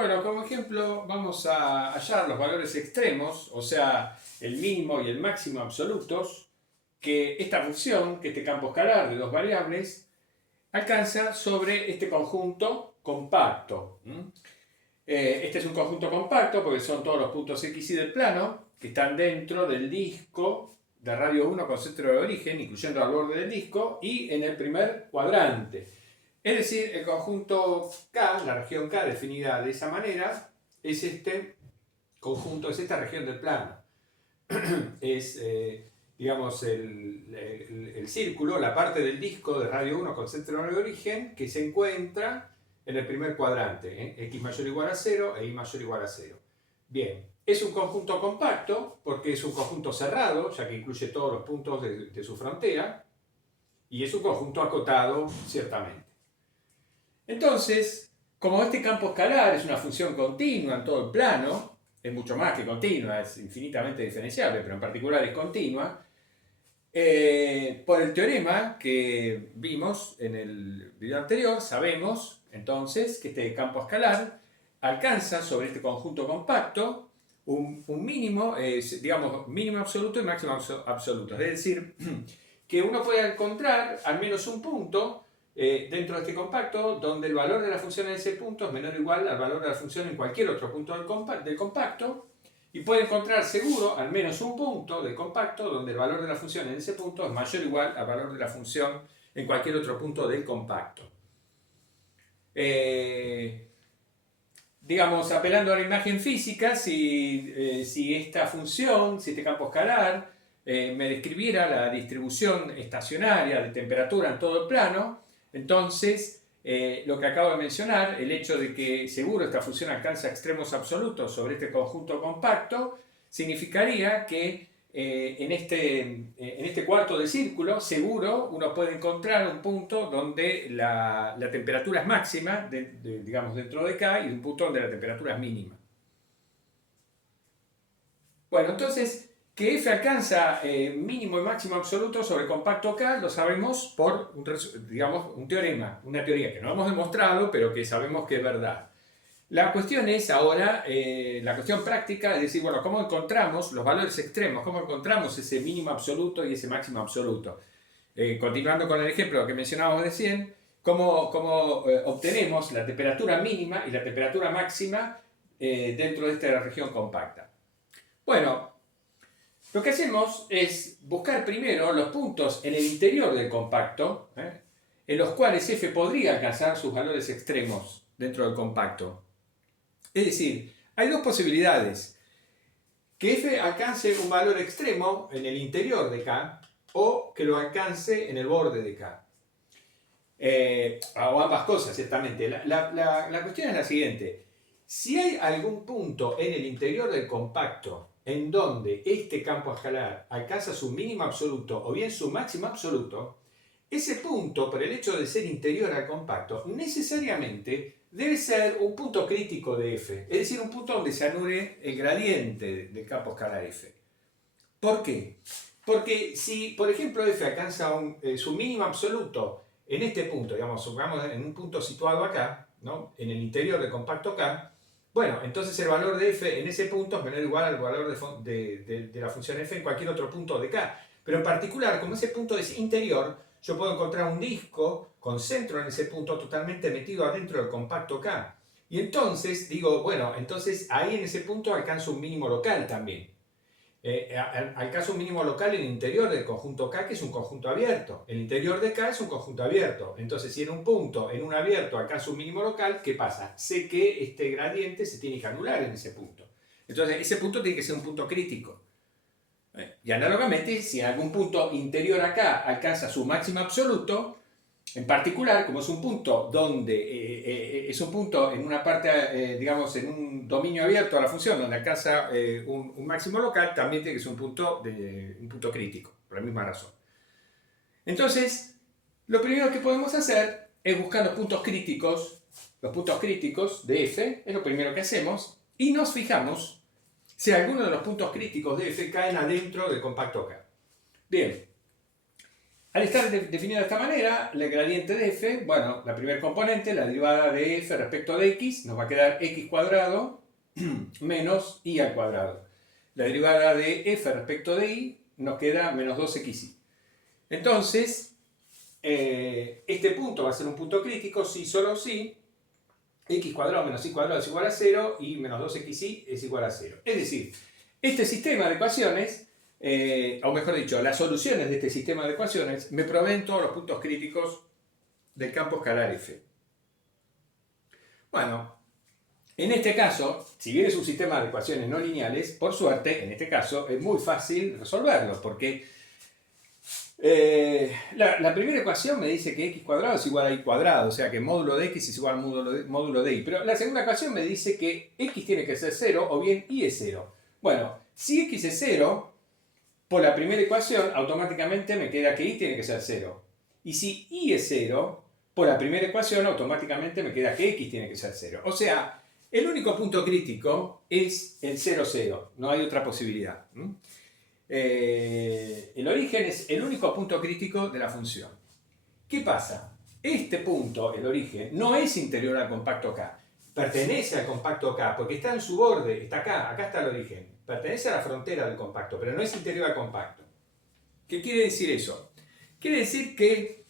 Bueno, como ejemplo vamos a hallar los valores extremos, o sea, el mínimo y el máximo absolutos, que esta función, que este campo escalar de dos variables, alcanza sobre este conjunto compacto. Este es un conjunto compacto porque son todos los puntos X y del plano que están dentro del disco de radio 1 con centro de origen, incluyendo al borde del disco, y en el primer cuadrante. Es decir, el conjunto K, la región K definida de esa manera, es este conjunto, es esta región del plano. Es, digamos, el círculo, la parte del disco de radio 1 con centro de origen que se encuentra en el primer cuadrante, x mayor o igual a 0 e y mayor o igual a 0. Bien, es un conjunto compacto porque es un conjunto cerrado, ya que incluye todos los puntos de su frontera, y es un conjunto acotado, ciertamente. Entonces, como este campo escalar es una función continua en todo el plano, es mucho más que continua, es infinitamente diferenciable, pero en particular es continua, por el teorema que vimos en el video anterior, sabemos entonces que este campo escalar alcanza sobre este conjunto compacto un mínimo, digamos, mínimo absoluto y máximo absoluto. Es decir, que uno puede encontrar al menos un punto dentro de este compacto donde el valor de la función en ese punto es menor o igual al valor de la función en cualquier otro punto del compacto, y puede encontrar seguro al menos un punto del compacto donde el valor de la función en ese punto es mayor o igual al valor de la función en cualquier otro punto del compacto. Digamos, apelando a la imagen física, si esta función, si este campo escalar me describiera la distribución estacionaria de temperatura en todo el plano, entonces lo que acabo de mencionar, el hecho de que seguro esta función alcanza extremos absolutos sobre este conjunto compacto, significaría que en este cuarto de círculo, seguro uno puede encontrar un punto donde la temperatura es máxima, digamos dentro de K, y un punto donde la temperatura es mínima. Bueno, entonces, que F alcanza mínimo y máximo absoluto sobre el compacto K, lo sabemos por, digamos, un teorema, una teoría que no hemos demostrado, pero que sabemos que es verdad. La cuestión es ahora, la cuestión práctica, es decir, bueno, ¿cómo encontramos los valores extremos? ¿Cómo encontramos ese mínimo absoluto y ese máximo absoluto? Continuando con el ejemplo que mencionábamos recién, ¿cómo obtenemos la temperatura mínima y la temperatura máxima dentro de esta región compacta? Bueno, lo que hacemos es buscar primero los puntos en el interior del compacto, en los cuales F podría alcanzar sus valores extremos dentro del compacto. Es decir, hay dos posibilidades: que F alcance un valor extremo en el interior de K o que lo alcance en el borde de K. O ambas cosas, ciertamente. La cuestión es la siguiente: si hay algún punto en el interior del compacto en donde este campo escalar alcanza su mínimo absoluto o bien su máximo absoluto, ese punto, por el hecho de ser interior al compacto, necesariamente debe ser un punto crítico de F, es decir, un punto donde se anule el gradiente del campo escalar F. ¿Por qué? Porque si, por ejemplo, F alcanza su mínimo absoluto en este punto, digamos, supongamos en un punto situado acá, ¿no?, en el interior del compacto K, bueno, entonces el valor de F en ese punto es menor o igual al valor de la función F en cualquier otro punto de K. Pero en particular, como ese punto es interior, yo puedo encontrar un disco con centro en ese punto totalmente metido adentro del compacto K. Y entonces digo, bueno, entonces ahí en ese punto alcanzo un mínimo local también. Alcanzo un mínimo local en el interior del conjunto K, que es un conjunto abierto. El interior de K es un conjunto abierto. Entonces, si en un punto, en un abierto, alcanzo un mínimo local, ¿qué pasa? Sé que este gradiente se tiene que anular en ese punto. Entonces, ese punto tiene que ser un punto crítico. Y análogamente, si en algún punto interior a K alcanza su máximo absoluto, en particular, como es un punto donde es un punto en una parte, digamos, en un dominio abierto a la función donde alcanza un máximo local, también tiene que ser un punto crítico, por la misma razón. Entonces, lo primero que podemos hacer es buscar los puntos críticos de F, es lo primero que hacemos, y nos fijamos si alguno de los puntos críticos de F caen adentro del compacto K. Bien. Al estar definido de esta manera, el gradiente de f, bueno, la primera componente, la derivada de f respecto de x, nos va a quedar x cuadrado menos y al cuadrado. La derivada de f respecto de y nos queda menos 2xy. Entonces, este punto va a ser un punto crítico si solo si x cuadrado menos y cuadrado es igual a 0 y menos 2xy es igual a 0. Es decir, este sistema de ecuaciones, o mejor dicho, las soluciones de este sistema de ecuaciones me proveen todos los puntos críticos del campo escalar f. Bueno, en este caso, si bien es un sistema de ecuaciones no lineales, por suerte, en este caso, es muy fácil resolverlo, porque la primera ecuación me dice que x cuadrado es igual a y cuadrado, o sea que módulo de x es igual al módulo de y. Pero la segunda ecuación me dice que x tiene que ser 0 o bien y es 0. Bueno, si x es 0, por la primera ecuación automáticamente me queda que y tiene que ser 0. Y si y es 0, por la primera ecuación automáticamente me queda que x tiene que ser 0. O sea, el único punto crítico es el 0, 0. No hay otra posibilidad. El origen es el único punto crítico de la función. ¿Qué pasa? Este punto, el origen, no es interior al compacto K. Pertenece al compacto K porque está en su borde, está acá está el origen. Pertenece a la frontera del compacto, pero no es interior al compacto. ¿Qué quiere decir eso? Quiere decir que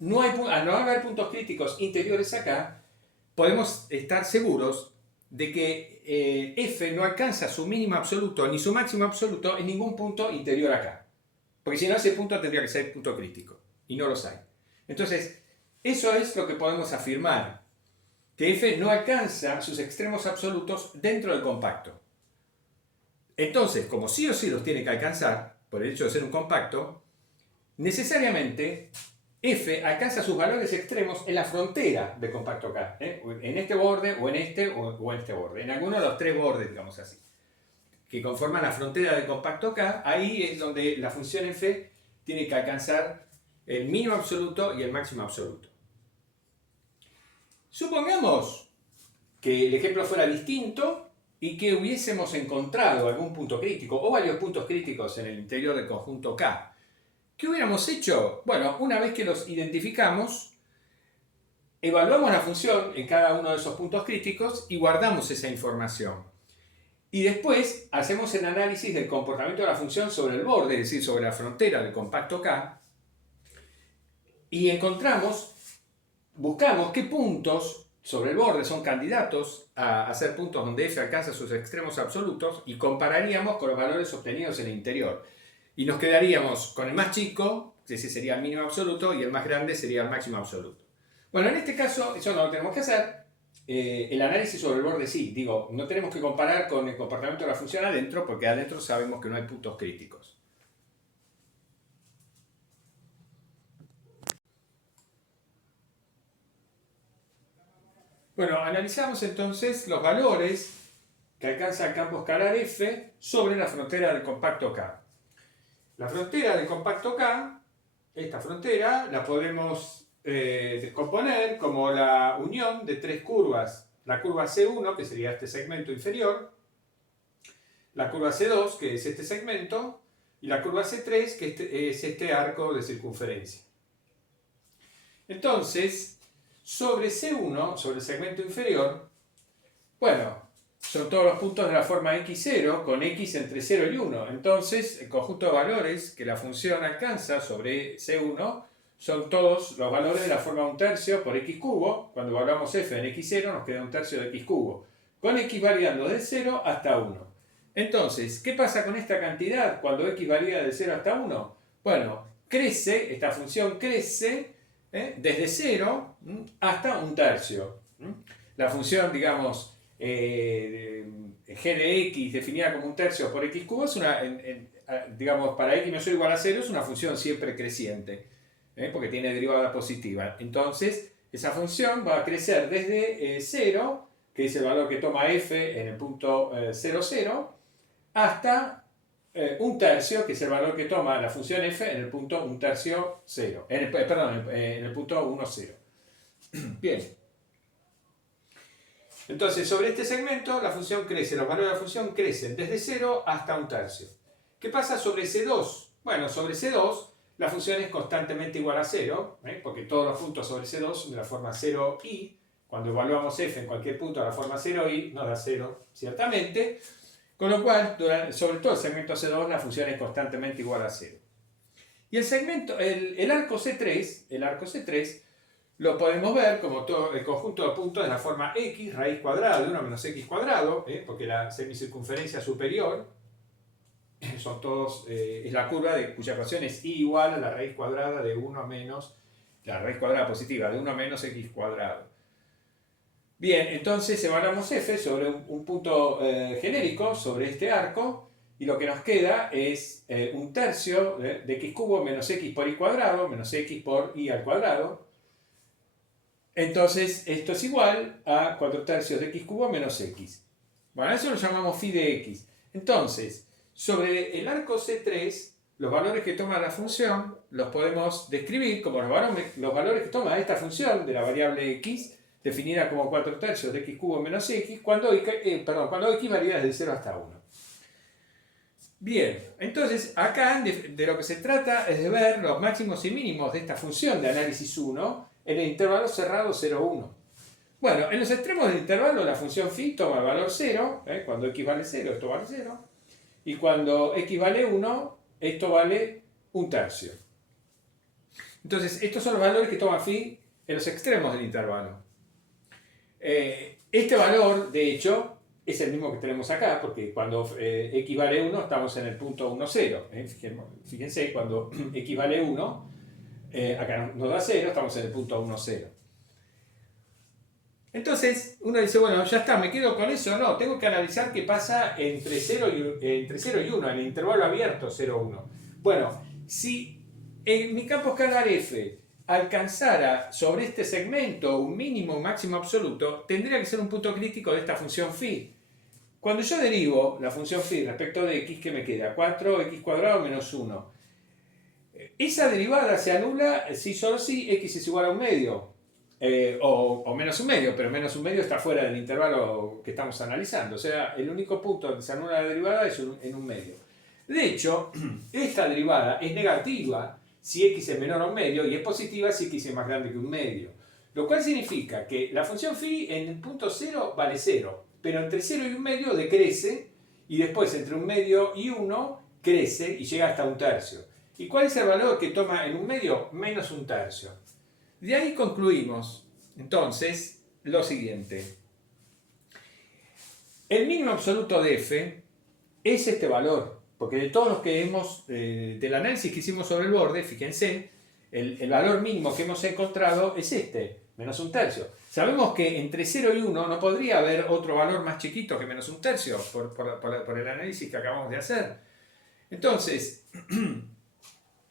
al no haber puntos críticos interiores acá, podemos estar seguros de que f no alcanza su mínimo absoluto ni su máximo absoluto en ningún punto interior acá. Porque si no, ese punto tendría que ser punto crítico. Y no los hay. Entonces, eso es lo que podemos afirmar. Que f no alcanza sus extremos absolutos dentro del compacto. Entonces, como sí o sí los tiene que alcanzar, por el hecho de ser un compacto, necesariamente f alcanza sus valores extremos en la frontera del compacto K, en este borde o en este o en este borde, en alguno de los tres bordes, digamos así, que conforman la frontera del compacto K. Ahí es donde la función f tiene que alcanzar el mínimo absoluto y el máximo absoluto. Supongamos que el ejemplo fuera distinto y que hubiésemos encontrado algún punto crítico o varios puntos críticos en el interior del conjunto K. ¿Qué hubiéramos hecho? Bueno, una vez que los identificamos, evaluamos la función en cada uno de esos puntos críticos y guardamos esa información. Y después hacemos el análisis del comportamiento de la función sobre el borde, es decir, sobre la frontera del compacto K, y buscamos qué puntos sobre el borde son candidatos a ser puntos donde f alcanza sus extremos absolutos y compararíamos con los valores obtenidos en el interior. Y nos quedaríamos con el más chico, que ese sería el mínimo absoluto, y el más grande sería el máximo absoluto. Bueno, en este caso, eso no lo tenemos que hacer. El análisis sobre el borde sí. Digo, no tenemos que comparar con el comportamiento de la función adentro, porque adentro sabemos que no hay puntos críticos. Bueno, analizamos entonces los valores que alcanza el campo escalar f sobre la frontera del compacto K. La frontera del compacto K, esta frontera, la podemos descomponer como la unión de tres curvas. La curva C1, que sería este segmento inferior, la curva C2, que es este segmento, y la curva C3, que es este arco de circunferencia. Entonces, sobre C1, sobre el segmento inferior, bueno, son todos los puntos de la forma x0 con x entre 0 y 1. Entonces, el conjunto de valores que la función alcanza sobre C1 son todos los valores de la forma 1/3 por x cubo. Cuando evaluamos f en x0 nos queda 1/3 de x cubo, con x variando de 0 hasta 1. Entonces, ¿qué pasa con esta cantidad cuando x varía de 0 hasta 1? Bueno, crece, esta función crece desde 0 hasta 1/3. La función, digamos, g de x definida como 1/3 por x cubo es una, digamos, para x mayor o igual a 0 es una función siempre creciente, porque tiene derivada positiva. Entonces, esa función va a crecer desde 0, que es el valor que toma f en el punto 0, 0, hasta 1/3, que es el valor que toma la función f en el punto 1/3, 0. En el punto 1, 0. Bien. Entonces, sobre este segmento, la función crece, los valores de la función crecen desde 0 hasta 1/3. ¿Qué pasa sobre C2? Bueno, sobre C2, la función es constantemente igual a 0, porque todos los puntos sobre C2 son de la forma 0i. Cuando evaluamos f en cualquier punto de la forma 0i, nos da 0, ciertamente. Con lo cual, sobre todo el segmento C2, la función es constantemente igual a 0. Y el arco C3, lo podemos ver como todo el conjunto de puntos de la forma x, raíz cuadrada de 1 menos x cuadrado, porque la semicircunferencia superior son todos, es la curva cuya ecuación es y igual a la raíz cuadrada de 1 menos, la raíz cuadrada positiva de 1 menos x cuadrado. Bien, entonces evaluamos f sobre un punto genérico sobre este arco, y lo que nos queda es un tercio de x cubo menos x por y cuadrado, menos x por y al cuadrado. Entonces esto es igual a 4 tercios de x cubo menos x. Bueno, eso lo llamamos phi de x. Entonces, sobre el arco C3, los valores que toma la función los podemos describir como los valores que toma esta función de la variable x, definida como 4 tercios de x cubo menos x, cuando x varía desde 0 hasta 1. Bien, entonces acá de lo que se trata es de ver los máximos y mínimos de esta función de análisis 1 en el intervalo cerrado 0,1. Bueno, en los extremos del intervalo la función phi toma el valor 0, cuando x vale 0 esto vale 0, y cuando x vale 1 esto vale 1 tercio. Entonces estos son los valores que toma phi en los extremos del intervalo. Este valor, de hecho, es el mismo que tenemos acá, porque cuando x vale 1 estamos en el punto 1, 0. Fíjense, cuando x vale 1, acá nos da 0, estamos en el punto 1, 0. Entonces, uno dice, bueno, ya está, ¿me quedo con eso? No, tengo que analizar qué pasa entre 0 y 1, en el intervalo abierto 0, 1. Bueno, si en mi campo escalar f alcanzara sobre este segmento un mínimo, un máximo absoluto, tendría que ser un punto crítico de esta función phi. Cuando yo derivo la función phi respecto de x, ¿qué me queda? 4x cuadrado menos 1. Esa derivada se anula si solo si x es igual a 1 medio. O menos 1 medio, pero menos 1 medio está fuera del intervalo que estamos analizando. O sea, el único punto donde se anula la derivada es en 1 medio. De hecho, esta derivada es negativa si x es menor a 1 medio y es positiva si x es más grande que 1 medio. Lo cual significa que la función phi en el punto 0 vale 0, pero entre 0 y 1 medio decrece, y después entre 1 medio y 1 crece y llega hasta 1 tercio. ¿Y cuál es el valor que toma en 1 medio? Menos 1 tercio. De ahí concluimos, entonces, lo siguiente. El mínimo absoluto de f es este valor, porque de todos los que del análisis que hicimos sobre el borde, fíjense, el valor mínimo que hemos encontrado es este, menos 1 tercio. Sabemos que entre 0 y 1 no podría haber otro valor más chiquito que menos 1 tercio, por el análisis que acabamos de hacer. Entonces,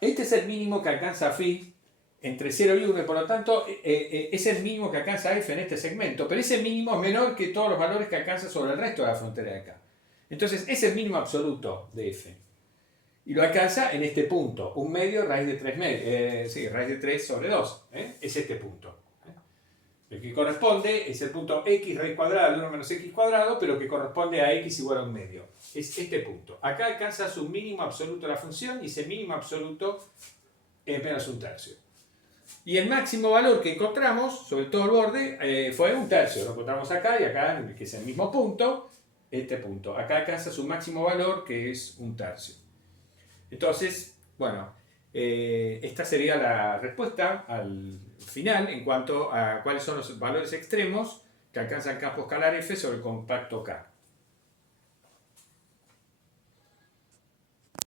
este es el mínimo que alcanza phi entre 0 y 1, y por lo tanto es el mínimo que alcanza f en este segmento, pero ese mínimo es menor que todos los valores que alcanza sobre el resto de la frontera de acá. Entonces es el mínimo absoluto de f. Y lo alcanza en este punto, 1 medio raíz de 3 raíz de 3 sobre 2. Es este punto. El que corresponde es el punto x raíz cuadrada de 1 menos x cuadrado, pero que corresponde a x igual a 1 medio. Es este punto. Acá alcanza su mínimo absoluto de la función, y ese mínimo absoluto es menos 1 tercio. Y el máximo valor que encontramos sobre todo el borde fue 1 tercio. Lo encontramos acá y acá, que es el mismo punto, este punto. Acá alcanza su máximo valor, que es 1 tercio. Entonces, bueno, esta sería la respuesta al final en cuanto a cuáles son los valores extremos que alcanza el campo escalar F sobre el compacto K.